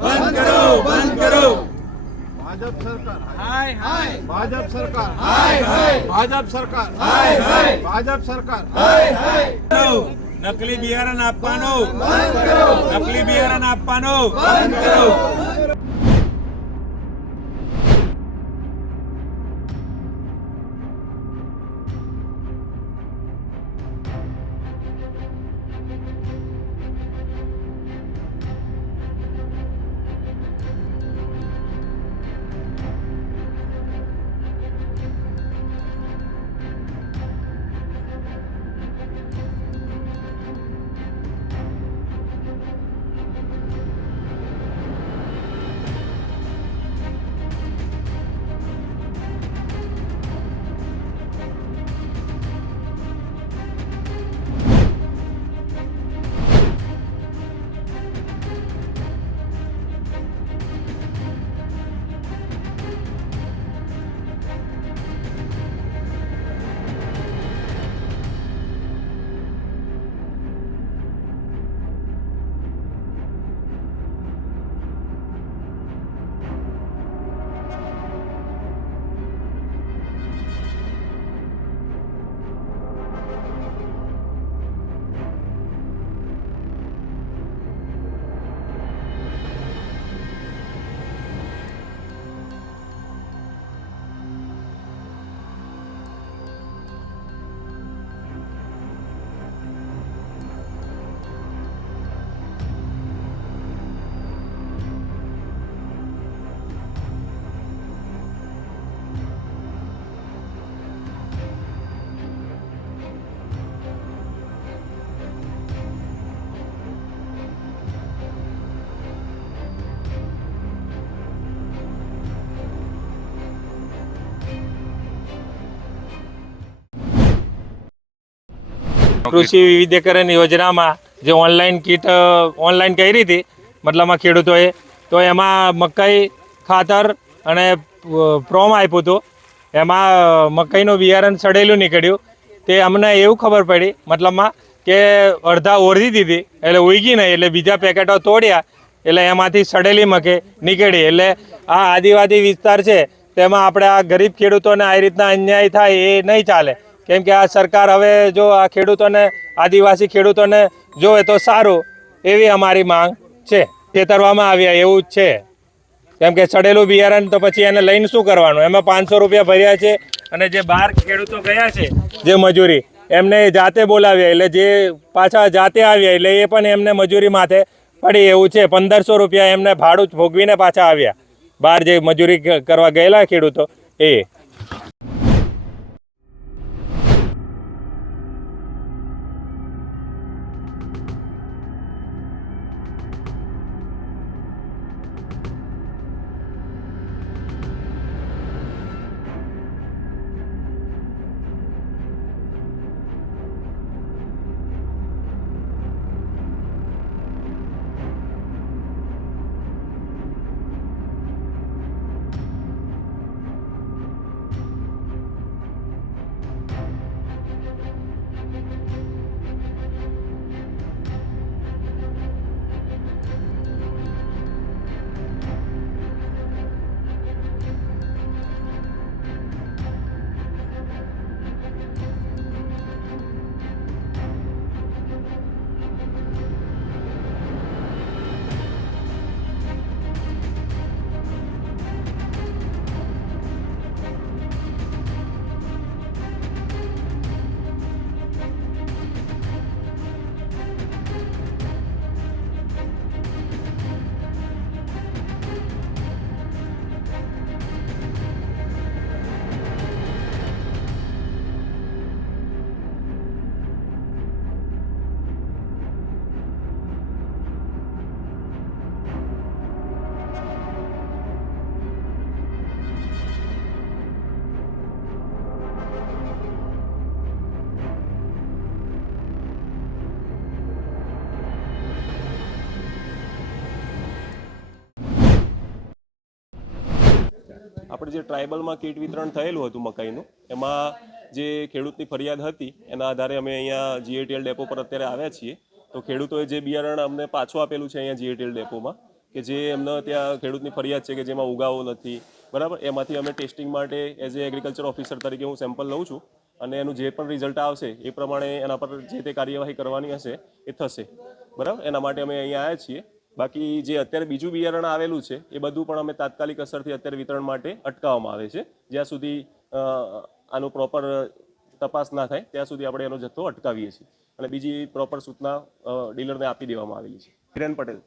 બંધ કરો, બંધ કરો. ભાજપ સરકાર હાય હાય, ભાજપ સરકાર હાય હાય, ભાજપ સરકાર હાય હાય, ભાજપ સરકાર હાય હાય. નકલી બિયારણ આપવાનો બંધ કરો, નકલી બિયારણ આપવાનો બંધ કરો. કૃષિ વિવિધીકરણ યોજનામાં જે ઓનલાઈન કીટ ઓનલાઈન કરી હતી મતલબમાં ખેડૂતોએ, તો એમાં મકાઈ ખાતર અને પ્રોમ આપ્યું હતું. એમાં મકાઈનું બિયારણ સડેલું નીકળ્યું. તે અમને એવું ખબર પડી મતલબમાં કે અડધા ઓરધી દીધી એટલે ઉગી નહીં, એટલે બીજા પેકેટો તોડ્યા એટલે એમાંથી સડેલી મકાઈ નીકળી. એટલે આ આદિવાસી વિસ્તાર છે તેમાં આપણે આ ગરીબ ખેડૂતોને આ રીતના અન્યાય થાય એ નહીં ચાલે. કેમ કે આ સરકાર હવે જો આ ખેડૂતોને, આદિવાસી ખેડૂતોને જોવે તો સારું, એવી અમારી માંગ છે. છેતરવામાં આવ્યા એવું જ છે. કેમ કે સડેલું બિયારણ તો પછી એને લઈને શું કરવાનું? એમાં 500 રૂપિયા ભર્યા છે અને જે બહાર ખેડૂતો ગયા છે જે મજૂરી, એમને જાતે બોલાવ્યા એટલે જે પાછા જાતે આવ્યા એટલે એ પણ એમને મજૂરી માથે પડી એવું છે. 1500 રૂપિયા એમને ભાડું ભોગવીને પાછા આવ્યા. બહાર જે મજૂરી કરવા ગયેલા ખેડૂતો એ. આપણે જે ટ્રાઇબલમાં કીટ વિતરણ થયેલું હતું મકાઈનું, એમાં જે ખેડૂતની ફરિયાદ હતી એના આધારે અમે અહીંયા જીએટીએલ ડેપો પર અત્યારે આવ્યા છીએ. તો ખેડૂતોએ જે બિયારણ અમને પાછું આપેલું છે અહીંયા જીએટીએલ ડેપોમાં, કે જે એમને ત્યાં ખેડૂતની ફરિયાદ છે કે જેમાં ઉગાવો નથી, બરાબર, એમાંથી અમે ટેસ્ટિંગ માટે એઝ એ એગ્રીકલ્ચર ઓફિસર તરીકે હું સેમ્પલ લઉં છું અને એનું જે પણ રિઝલ્ટ આવશે એ પ્રમાણે એના પર જે તે કાર્યવાહી કરવાની હશે એ થશે, બરાબર. એના માટે અમે અહીંયા આવ્યા છીએ. બાકી જે અત્યારે બીજું બિયારણ આવેલું છે એ બધું પણ અમે તાત્કાલિક અસરથી અત્યારે વિતરણ માટે અટકાવવામાં આવે છે. જ્યાં સુધી આનું પ્રોપર તપાસ ના થાય ત્યાં સુધી આપણે એનો જથ્થો અટકાવીએ છીએ અને બીજી પ્રોપર સૂચના ડીલરને આપી દેવામાં આવેલી છે. હિરેન પટેલ.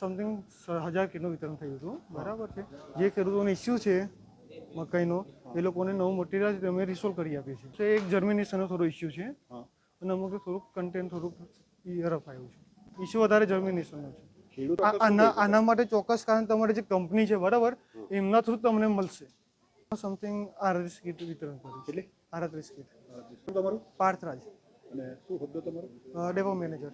સમથિંગ 1000 કિલો વિતરણ થયું હતું, બરાબર છે. જે ખેડૂતોનો ઇસ્યુ છે મકાઈનો, એ લોકોને નવું મટીરિયલ છે અમે રિસોલ્વ કરી આપીએ છીએ. તો એક જર્મિનેશનનો થોડો ઇસ્યુ છે અને અમુક થોડુંક કન્ટેન્ટ થોડુંક રફ આવ્યું છે. ઇસ્યુ વધારે જર્મિનેશનનો છે. આના માટે ચોક્કસ કારણ તમારી જે કંપની છે, બરાબર, એમના થ્રુ તમને મળશે. સમથિંગ 38 કીટ વિતરણ કર્યું. એટલે 38 કીટ. તમારું પાર્થરાજ. અને શું હોદ્દો તમારો? Depot manager.